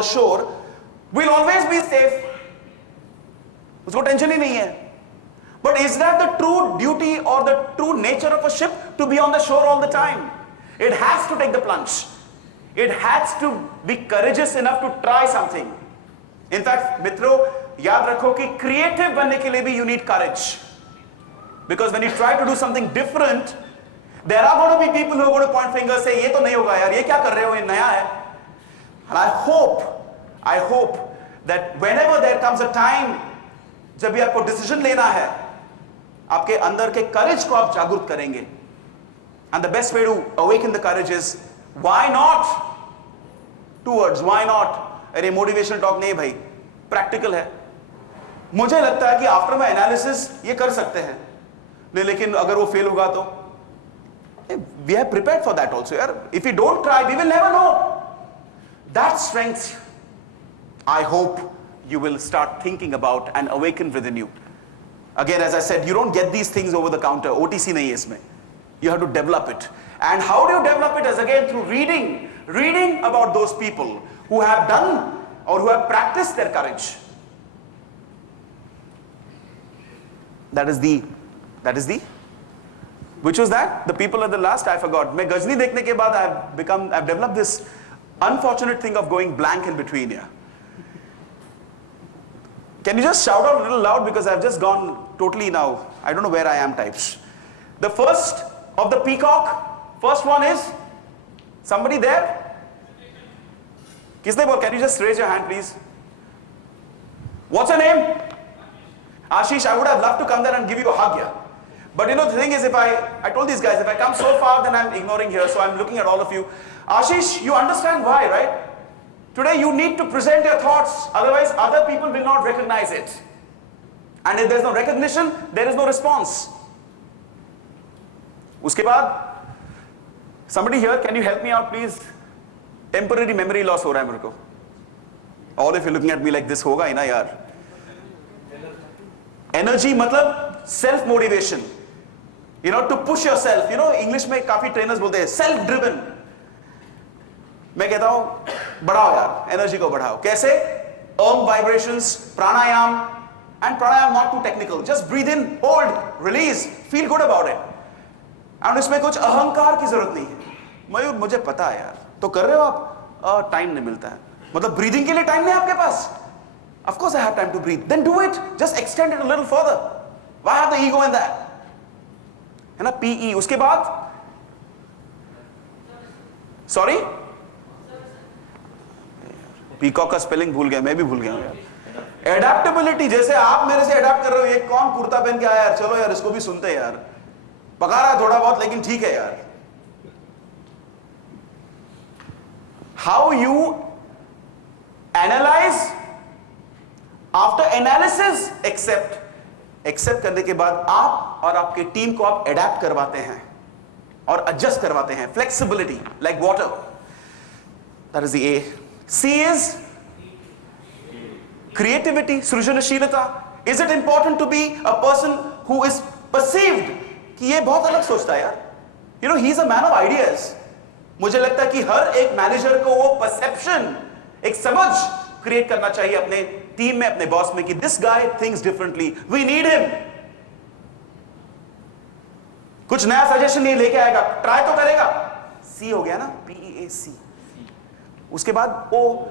shore will always be safe. उसको tension ही नहीं है. But is that the true duty or the true nature of a ship, to be on the shore all the time? It has to take the plunge. It has to be courageous enough to try something. In fact, मित्रों, याद रखो कि creative बनने के लिए भी you need courage. Because when you try to do something different, there are going to be people who are going to point fingers, say ये तो नहीं होगा यार, ये क्या कर रहे हो, ये नया है. And I hope that whenever there comes a time जब भी आपको decision लेना है, आपके अंदर के courage को आप जागरूक करेंगे. And the best way to awaken the courage is, why not? 2 words, why not? अरे motivational talk नहीं भाई, practical है. मुझे लगता है कि after my analysis ये कर सकते हैं. नहीं, लेकिन अगर वो fail होगा तो we are prepared for that also यार. If we don't try, we will never know. That strength, I hope you will start thinking about and awaken within you. Again, as I said, you don't get these things over the counter. OTC nahi hai isme. You have to develop it. And how do you develop it? Is again through reading about those people who have done or who have practiced their courage. That is the which was that? The people at the last, I forgot. मैं गजनी देखने के बाद I've developed this unfortunate thing of going blank in between here. Can you just shout out a little loud, because I've just gone totally now, I don't know where I am types. The first of the peacock, first one is, somebody there? Kisne bol? Can you just raise your hand please? What's your name? Ashish. I would have loved to come there and give you a hug here. But you know, the thing is, I told these guys, if I come so far, then I'm ignoring here, so I'm looking at all of you. Ashish, you understand why, right? Today you need to present your thoughts, otherwise other people will not recognize it. And if there's no recognition, there is no response. Uske baad, somebody here, can you help me out please? Temporary memory loss ho raha hai mere ko. All of you looking at me like this, hoga hi na yaar. Energy matlab self motivation. You know, to push yourself. You know, English में काफी trainers बोलते हैं self driven. मैं कहता हूं बढ़ाओ यार, energy को बढ़ाओ. कैसे? Om vibrations, pranayam, and pranayam not too technical. Just breathe in, hold, release, feel good about it. And इसमें कुछ अहंकार की जरूरत नहीं है. मयूर मुझे पता है यार, तो कर रहे हो आप, टाइम नहीं मिलता है. मतलब ब्रीदिंग के लिए टाइम नहीं है आपके पास? Of course I have time to breathe. Then do it. Just extend it a little further. Why have the ego in that? है ना, PE. उसके बाद, sorry? पीकॉक का स्पेलिंग भूल गया, मैं भी भूल गया हूं यार. एडेप्टेबिलिटी, जैसे आप मेरे से एडेप्ट कर रहे हो, ये कौन कुर्ता पहन के आया यार, चलो यार इसको भी सुनते हैं यार. पका रहा है थोड़ा बहुत, लेकिन ठीक है यार. How you analyze, after analysis, accept करने के बाद आप और आपके टीम को आप एडेप्ट करवाते हैं और एडजस्ट करवाते हैं. Flexibility, like water. That is the A. C is creativity, सृजनशीलता. Is it important to be a person who is perceived कि ये बहुत अलग सोचता है यार? You know, he is a man of ideas. मुझे लगता है कि हर एक मैनेजर को वो perception, एक समझ क्रिएट करना चाहिए अपने टीम में, अपने बॉस में, कि this guy thinks differently. We need him. कुछ नया सजेशन नहीं लेके आएगा, ट्राई तो करेगा. C हो गया ना, PEAC. उसके बाद O,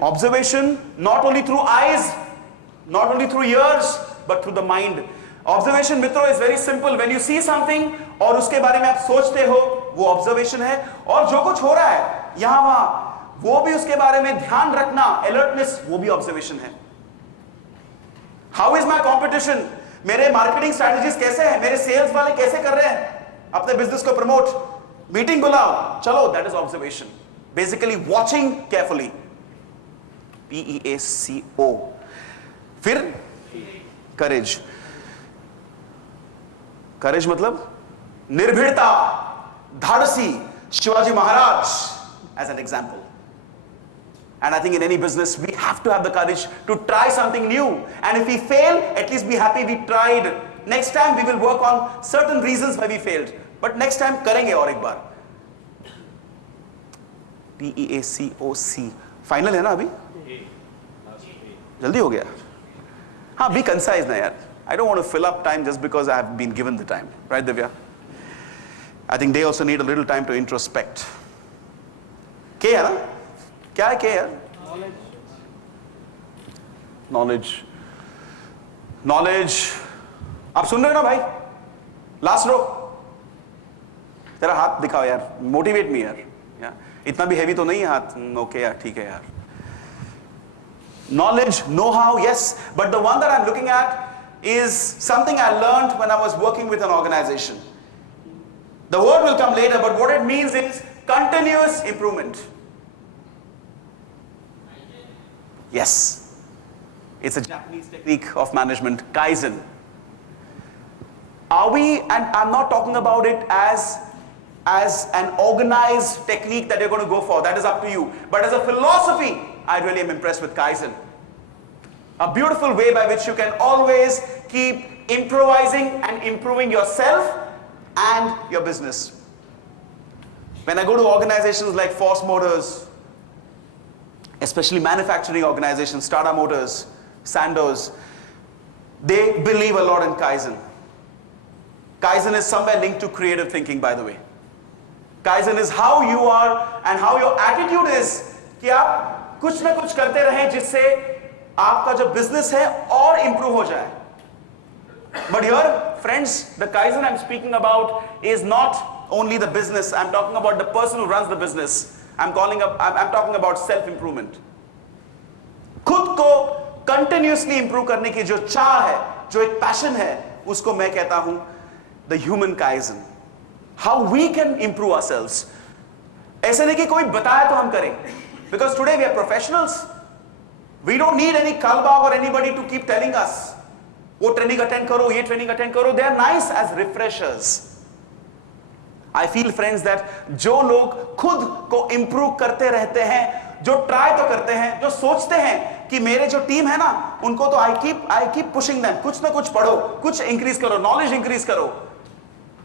Observation, not only through eyes, not only through ears, but through the mind. Observation मित्रों is very simple. When you see something और उसके बारे में आप सोचते हो, वो observation है. और जो कुछ हो रहा है यहाँ वहाँ, वो भी उसके बारे में ध्यान रखना, alertness, वो भी observation है. How is my competition? मेरे marketing strategies कैसे हैं? मेरे sales वाले कैसे कर रहे हैं अपने business को promote? Meeting बुलाओ, चलो, that is observation. Basically watching carefully. PEACO. फिर courage. courage मतलब निर्भीकता, धाड़सी. Shivaji Maharaj as an example. And I think in any business we have to have the courage to try something new. And if we fail, at least be happy we tried. Next time we will work on certain reasons why we failed. But next time करेंगे और एक बार. PEACOC. Final है ना अभी? जल्दी हो गया. हाँ, be concise ना यार. I don't want to fill up time just because I have been given the time. Right, Divya? I think they also need a little time to introspect. K है ना? क्या है K यार? Knowledge. Knowledge. आप सुन रहे हो ना भाई? Last row. तेरा हाथ दिखाओ यार. Motivate me यार. Yeah. इतना भी heavy तो नहीं है हाथ. Okay यार, ठीक है यार. Knowledge, know-how, yes, but the one that I'm looking at is something I learned when I was working with an organization. The word will come later, but what it means is continuous improvement. Yes, it's a Japanese technique of management, Kaizen. Are we, and I'm not talking about it as an organized technique that you're going to go for, that is up to you, but as a philosophy, I really am impressed with Kaizen. A beautiful way by which you can always keep improvising and improving yourself and your business. When I go to organizations like Force Motors, especially manufacturing organizations, Tata Motors, Sandoz, they believe a lot in Kaizen. Kaizen is somewhere linked to creative thinking, by the way. Kaizen is how you are and how your attitude is कि आप कुछ ना कुछ करते रहें जिससे आपका जो बिजनेस है और इंप्रूव हो जाए. But here, friends, the Kaizen I'm speaking about is not only the business. I'm talking about the person who runs the business. I'm talking about self-improvement. खुद को continuously improve करने की जो चाह है, जो एक passion है, उसको मैं कहता हूं the human Kaizen. How we can improve ourselves. ऐसे नहीं कि कोई बताया तो हम करें. Because today we are professionals. We don't need any Kalbag or anybody to keep telling us, वो training attend करो, ये training attend करो. They are nice as refreshers. I feel, friends, that जो लोग खुद को improve करते रहते हैं, जो try तो करते हैं, जो सोचते हैं कि मेरे जो team है ना, उनको तो I keep pushing them. कुछ ना कुछ पढ़ो, कुछ increase करो, knowledge increase करो.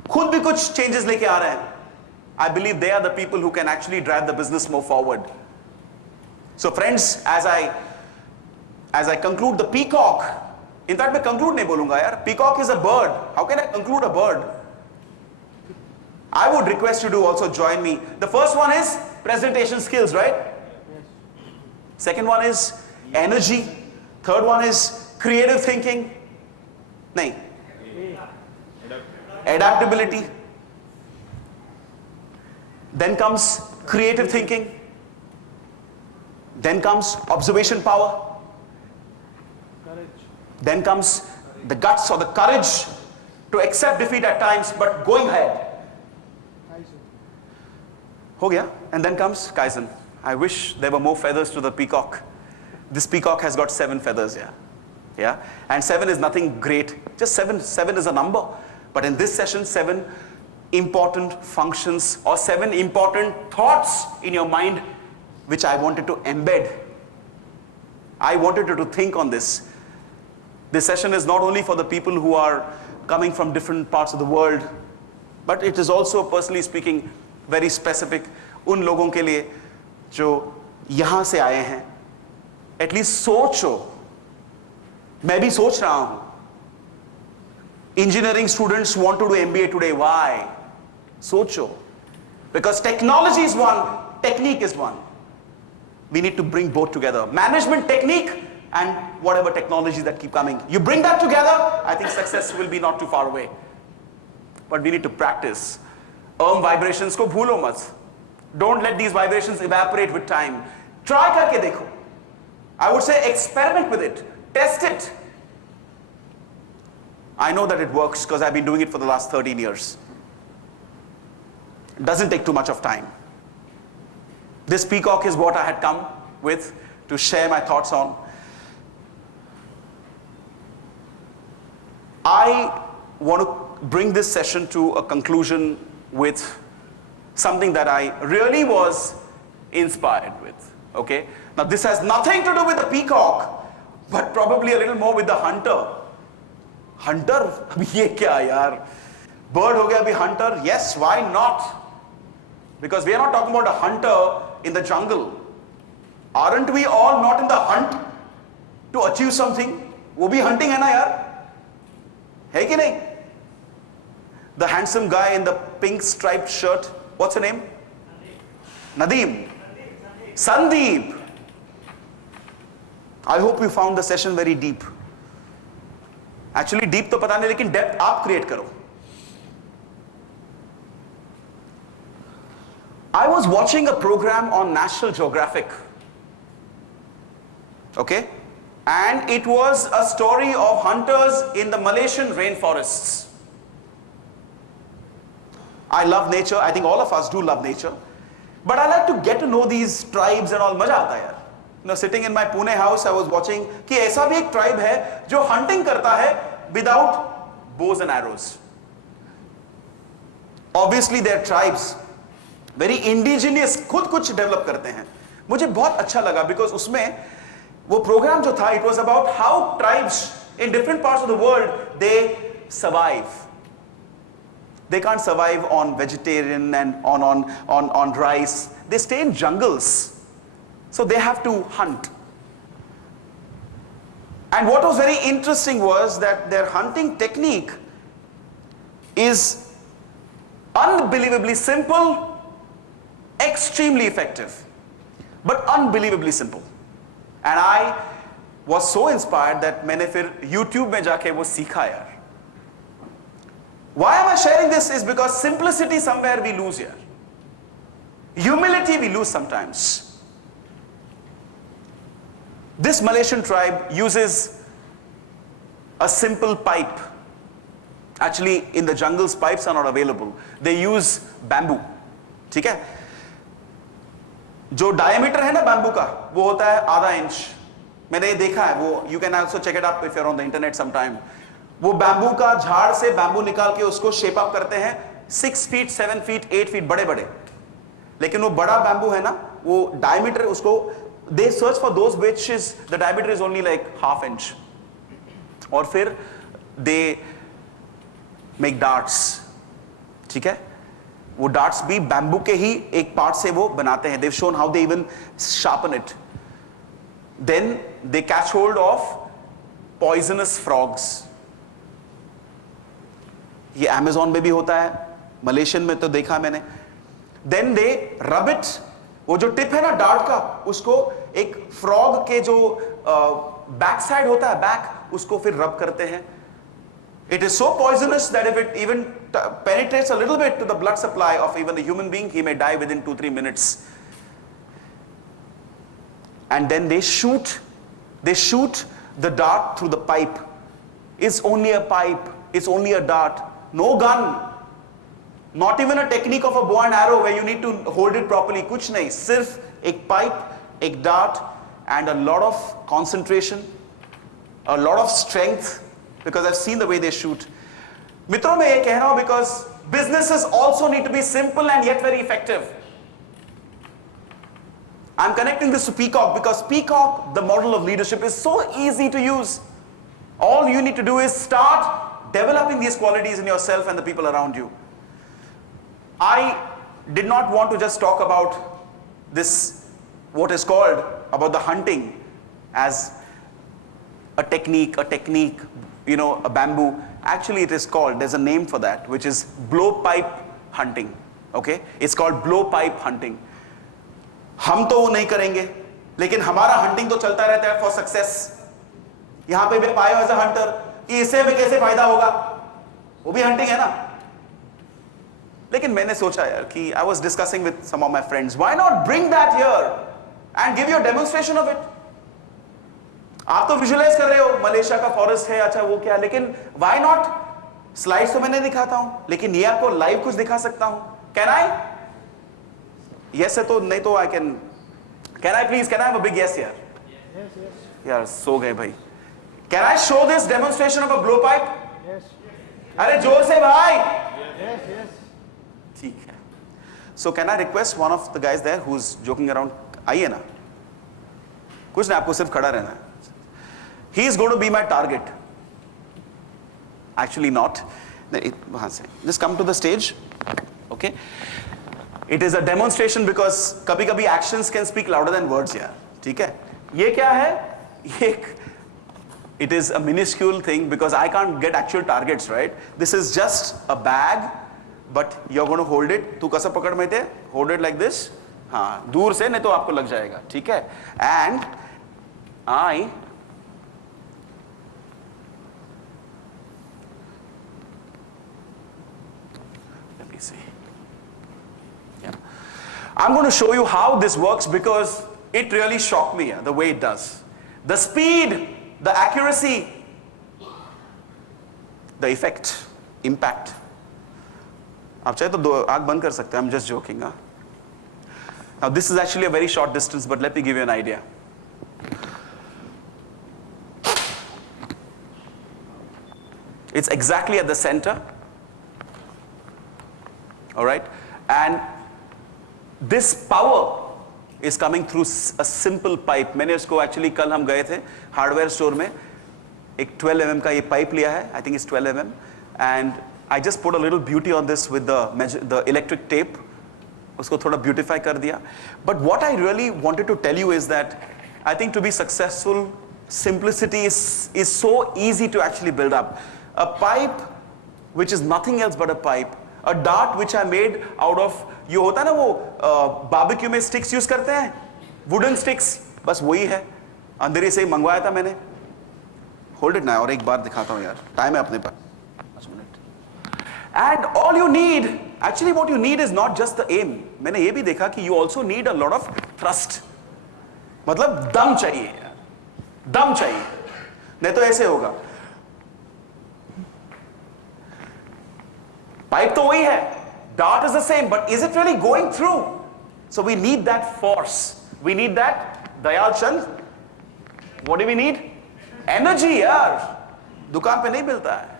खुद भी कुछ changes लेके आ रहे हैं. I believe they are the people who can actually drive the business more forward. So friends, as I conclude the peacock, in fact मैं conclude नहीं बोलूंगा यार. Peacock is a bird. How can I conclude a bird? I would request you to also join me. The first one is presentation skills, right? Yes. Second one is energy. Third one is creative thinking. नहीं. Adaptability. Then comes creative thinking. Then comes observation power. Courage. Then comes the guts or the courage to accept defeat at times, but going ahead. Kaizen. हो गया. And then comes Kaizen. I wish there were more feathers to the peacock. This peacock has got 7 feathers, yeah. And 7 is nothing great. Just 7 is a number. But in this session, 7 important functions or 7 important thoughts in your mind which I wanted to embed. I wanted you to think on this. This session is not only for the people who are coming from different parts of the world, but it is also, personally speaking, very specific उन लोगों के लिए जो यहाँ से आए हैं. At least सोचो. मैं भी सोच रहा हूँ. Engineering students want to do MBA today. Why? सोचो. Because technology is one, technique is one. we need to bring both together. Management technique and whatever technologies that keep coming. You bring that together, I think success will be not too far away. But we need to practice. Vibrations ko bhulo mat. Don't let these vibrations evaporate with time. Try karke dekho. I would say experiment with it. Test it. I know that it works because I've been doing it for the last 13 years. It doesn't take too much of time. This peacock is what I had come with to share my thoughts on. I want to bring this session to a conclusion with something that I really was inspired with. Okay? Now this has nothing to do with the peacock, but probably a little more with the hunter. Hunter? Abhi ye kya yaar? Bird ho gaya abhi hunter? Yes, why not? Because we are not talking about a hunter in the jungle. Aren't we all not in the hunt to achieve something? Wo bhi hunting hai na yaar? Hai ki nahi? The handsome guy in the pink striped shirt, what's her name? Nadeem. Sandeep. I hope you found the session very deep. Actually deep to pata nahi, lekin depth aap create karo. I was watching a program on National Geographic. Okay? And it was a story of hunters in the Malaysian rainforests. I love nature. I think all of us do love nature. But I like to get to know these tribes and all. Maja aata yaar. You know, sitting in my Pune house, I was watching कि ऐसा भी एक tribe है जो hunting करता है without bows and arrows. Obviously, their tribes very indigenous, खुद कुछ develop करते हैं. मुझे बहुत अच्छा लगा because उसमें वो program जो था, it was about how tribes in different parts of the world they survive. They can't survive on vegetarian and on rice. They stay in jungles. So they have to hunt. And what was very interesting was that their hunting technique is unbelievably simple, extremely effective, but unbelievably simple. And I was so inspired that मैंने फिर YouTube में जाके वो सीखा यार. Why am I sharing this is because simplicity somewhere we lose here. Humility we lose sometimes. This Malaysian tribe uses a simple pipe. Actually, in the jungles, pipes are not available. They use bamboo. ठीक है? जो diameter है ना bamboo का, वो होता है आधा इंच. मैंने ये देखा है वो. You can also check it up if you're on the internet sometime. वो बैम्बू का झाड़ से बैम्बू निकाल के उसको शेप अप करते हैं 6 फीट 7 फीट 8 फीट बड़े बड़े. लेकिन वो बड़ा बैम्बू है ना, वो डायमीटर उसको they search for those which is the diameter is only like half inch. और फिर they make darts. ठीक है? वो darts भी बैम्बू के ही एक पार्ट से वो बनाते हैं. They've shown how they even sharpen it. Then they catch hold of poisonous frogs. ये अमेज़न में भी होता है, मलेशियन में तो देखा मैंने. Then they rub it. वो जो टिप है ना डार्ट का, उसको एक फ्रॉग के जो बैक साइड होता है, बैक, उसको फिर रब करते हैं. It is so poisonous that if it even penetrates a little bit to the blood supply of even the human being, he may die within 2-3 minutes. And then they shoot the dart through the pipe. It's only a pipe, it's only a dart. No gun, not even a technique of a bow and arrow where you need to hold it properly. कुछ नहीं, सिर्फ एक pipe, एक dart, and a lot of concentration, a lot of strength, because I've seen the way they shoot. मित्रों मैं ये कह रहा हूँ because businesses also need to be simple and yet very effective. I'm connecting this to Peacock because Peacock, the model of leadership, is so easy to use. All you need to do is start developing these qualities in yourself and the people around you. I did not want to just talk about this, what is called about the hunting as a technique, you know, a bamboo. Actually, it is called, there's a name for that, which is blowpipe hunting. Okay? It's called blowpipe hunting. हम तो वो नहीं करेंगे, लेकिन हमारा hunting तो चलता रहता है फॉर सक्सेस। यहां पे भी पायो एज अ हंटर कि इससे भी कैसे फायदा होगा, वो भी हंटिंग है ना। लेकिन मैंने सोचा यार कि I was discussing with some of my friends, why not bring that here and give you a demonstration of it. आप तो विजुअलाइज कर रहे हो मलेशिया का फॉरेस्ट है, अच्छा वो क्या, लेकिन व्हाई नॉट, स्लाइड्स तो मैं नहीं दिखाता हूं, लेकिन ये आपको लाइव कुछ दिखा सकता हूं। Can I? यस है तो, नहीं तो I can I please, can I have a big yes यार? Yes, yes, यार सो गए भाई। Can I show this demonstration of a blow pipe? yes, अरे जोर से भाई। yes, yes. ठीक है। So can I request one of the guys there who is joking around, आइए ना, कुछ नहीं, आपको सिर्फ खड़ा रहना है। He is going to be my target, actually not, वहां से just come to the stage, okay. It is a demonstration because कभी कभी actions can speak louder than words यार, ठीक है। ये क्या है? ये it is a minuscule thing because I can't get actual targets, right? This is just a bag, but you're going to hold it. तू कैसा पकड़ में थे? Hold it like this. हाँ, दूर से, नहीं तो आपको लग जाएगा, ठीक है? And I let me see. Yeah, I'm going to show you how this works because it really shocked me, the way it does. The speed, the accuracy, the effect, impact. आप चाहे तो दो आंख बंद कर सकते हैं, I'm just joking. Now this is actually a very short distance, but let me give you an idea. It's exactly at the center, all right, and this power is coming through a simple pipe. मैंने उसको actually कल हम गए थे hardware store में, एक 12 mm का ये पाइप लिया है, I think it's 12 mm, and I just put a little beauty on this with the electric tape. उसको थोड़ा beautify कर दिया. But what I really wanted to tell you is that I think to be successful, simplicity is so easy to actually build up. A pipe which is nothing else but a pipe, a dart which I made out of, ये होता है ना वो barbecue में sticks use करते हैं, wooden sticks, बस वही है, अंधेरे से ही मंगवाया था मैंने. होल्ड इट ना, और एक बार दिखाता हूँ यार, टाइम है अपने पास 5 minute. And all you need, actually what you need is not just the M. मैंने ये भी देखा कि you also need a lot of thrust, मतलब दम चाहिए यार, दम चाहिए, नहीं तो ऐसे होगा. पाइप तो वही है, dart is the same, but is it really going through? So we need that force, we need that. Dayal Chand, what do we need? Energy यार, दुकान पे नहीं मिलता है.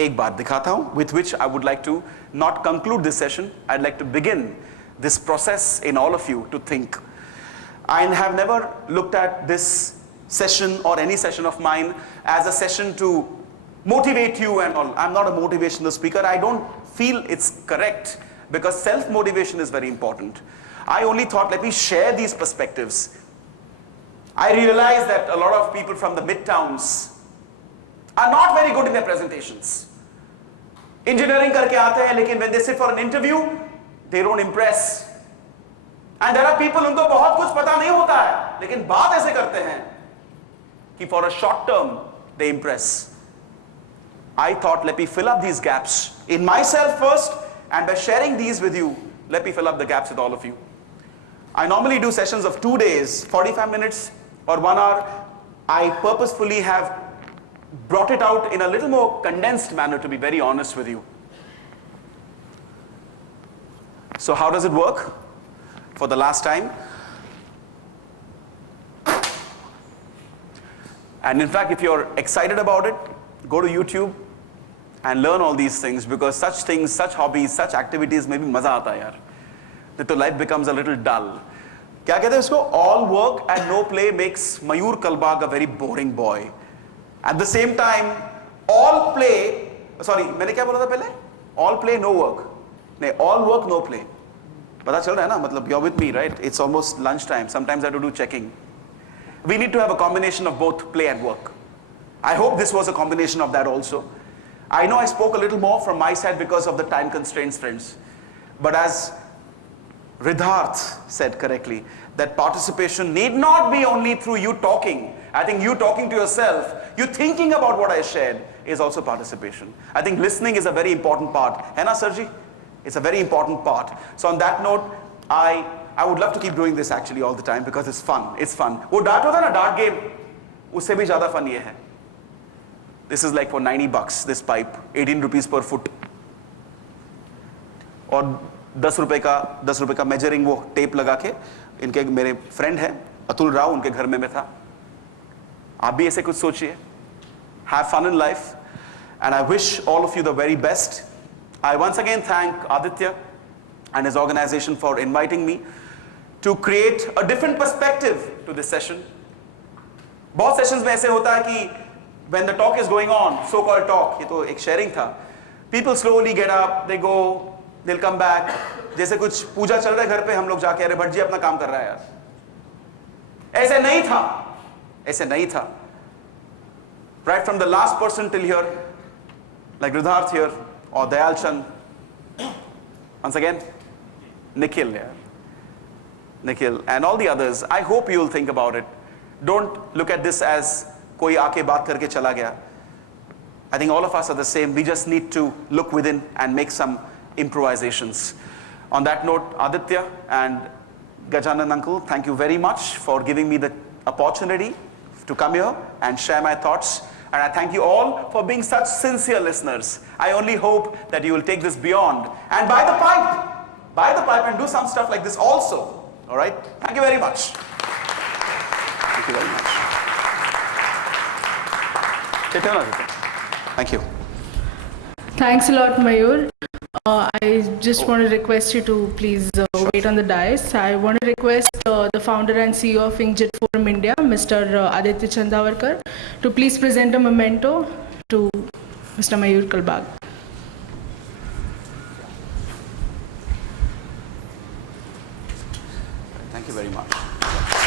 एक बात दिखाता हूं, with which I would like to not conclude this session. I'd like to begin this process in all of you to think. I have never looked at this session or any session of mine as a session to motivate you and all. I'm not a motivational speaker. I don't feel it's correct because self-motivation is very important. I only thought, let me share these perspectives. I realize that a lot of people from the mid-towns are not very good in their presentations. Engineering करके आते हैं, लेकिन when they sit for an interview, they don't impress. And there are people, उनको बहुत कुछ पता नहीं होता है, लेकिन बात ऐसे करते हैं कि for a short term they impress. I thought, let me fill up these gaps in myself first, and by sharing these with you, let me fill up the gaps with all of you. I normally do sessions of 2 days, 45 minutes or 1 hour. I purposefully have brought it out in a little more condensed manner, to be very honest with you. So how does it work? For the last time. And in fact, if you're excited about it, go to YouTube and learn all these things, because such things, such hobbies, such activities में भी मजा आता है यार. तो life becomes a little dull. क्या कहते हैं इसको? All work and no play makes Mayur Kalbag a very boring boy. At the same time, all play, sorry, मैंने क्या बोला था पहले? All play, no work. नहीं, all work, no play. पता चल रहा है ना? मतलब you're with me, right? It's almost lunchtime. Sometimes I have to do checking. We need to have a combination of both play and work. I hope this was a combination of that also. I know I spoke a little more from my side because of the time constraints, friends. But as Ridharth said correctly that participation need not be only through you talking. I think you talking to yourself, you thinking about what I shared is also participation. I think listening is a very important part. है ना sir ji? It's a very important part. So on that note, I would love to keep doing this actually all the time because it's fun. It's fun. वो dart होता है ना dart game, उससे भी ज़्यादा fun ये है. This is like for $90 this pipe, 18 rupees per foot. और 10 रुपए का मेजरिंग वो टेप लगा के इनके मेरे फ्रेंड है अतुल राव उनके घर में मैं था. आप भी ऐसे कुछ सोचिए. Have fun in life, and I wish all of you the very best. I once again thank Aditya and his organization for inviting me to create a different perspective to this session. बहुत sessions में ऐसे होता है कि when the talk is going on, so-called talk, ये तो एक sharing था. People slowly get up, they go, they'll come back. जैसे कुछ पूजा चल रहा है घर पे हम लोग जाके अरे भट्ट जी अपना काम कर रहा है यार. ऐसे नहीं था. ऐसे नहीं था. Right from the last person till here, like Ridharth here, or Dayal Chand. Once again, Nikhil, yeah. Nikhil, and all the others, I hope you'll think about it. Don't look at this as koi aake baat karke chala gaya. I think all of us are the same. We just need to look within and make some improvisations. On that note, Aditya and Gajanan uncle, thank you very much for giving me the opportunity to come here and share my thoughts. And I thank you all for being such sincere listeners. I only hope that you will take this beyond and buy the pipe and do some stuff like this also. All right? Thank you very much. Thank you very much. Thank you. Thanks a lot, Mayur. I just want to request you to please wait on the dais. I want to request the founder and CEO of Inkjet Forum India, Mr. Aditya Chandavarkar, to please present a memento to Mr. Mayur Kalbag. Thank you very much.